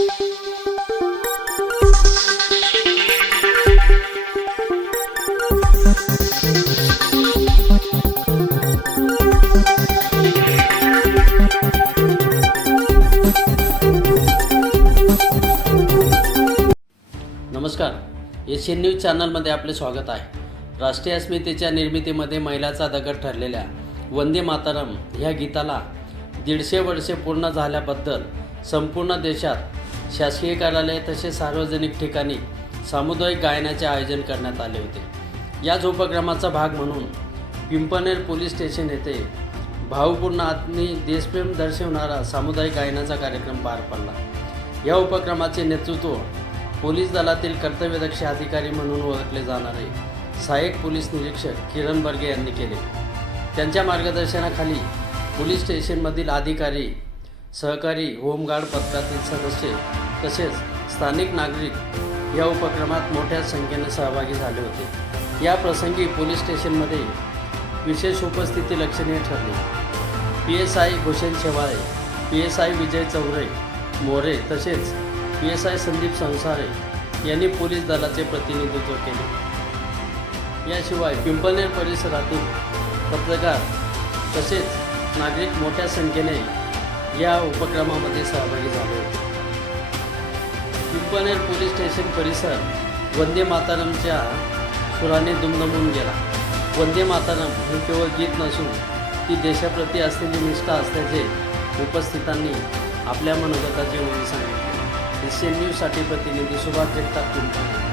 नमस्कार. Asian news चॅनलमध्ये आपले स्वागत आहे. राष्ट्रीय अस्मितेच्या निर्मितीमध्ये मैलाचा दगड ठरलेल्या वंदे मातरम ह्या गीताला दीडशे वर्षे पूर्ण झाल्याबद्दल संपूर्ण देशात शासकीय कार्यालय तसेच सार्वजनिक ठिकाणी सामुदायिक गायनाचे आयोजन करण्यात आले होते. याच उपक्रमाचा भाग म्हणून पिंपनेर पोलीस स्टेशन येथे भावपूर्ण आत्मी देशप्रेम दर्शवणारा सामुदायिक गायनाचा कार्यक्रम पार पडला. या उपक्रमाचे नेतृत्व पोलीस दलातील कर्तव्यदक्ष अधिकारी म्हणून ओळखले जाणारे सहाय्यक पोलीस निरीक्षक किरण बर्गे यांनी केले. त्यांच्या मार्गदर्शनाखाली पोलीस स्टेशनमधील अधिकारी सहकारी होमगार्ड पथकातील सदस्य तसेच स्थानिक नागरिक या उपक्रमात मोठ्या संख्येने सहभागी झाले होते. या प्रसंगी पोलीस स्टेशनमध्ये विशेष उपस्थिती लक्षणीय ठरली. P S I Bhushan Shewale P S I Vijay Chaure More तसेच पी एस आय संदीप संसारे यांनी पोलीस दलाचे प्रतिनिधित्व केले. याशिवाय पिंपळनेर परिसरातील पत्रकार तसेच नागरिक मोठ्या संख्येने या उपक्रमामध्ये सहभागी झाले. पिंपनेर पोलीस स्टेशन परिसर वंदे मातारमच्या सुराने दुमदमून गेला. वंदे मातारम हे केवळ गीत नसून ती देशाप्रती असलेली निष्ठा असल्याचे उपस्थितांनी आपल्या मनोगताची ओळी सांगितली. एशियन न्यूजसाठी प्रतिनिधी सुभाष जगताप पिंपळनेर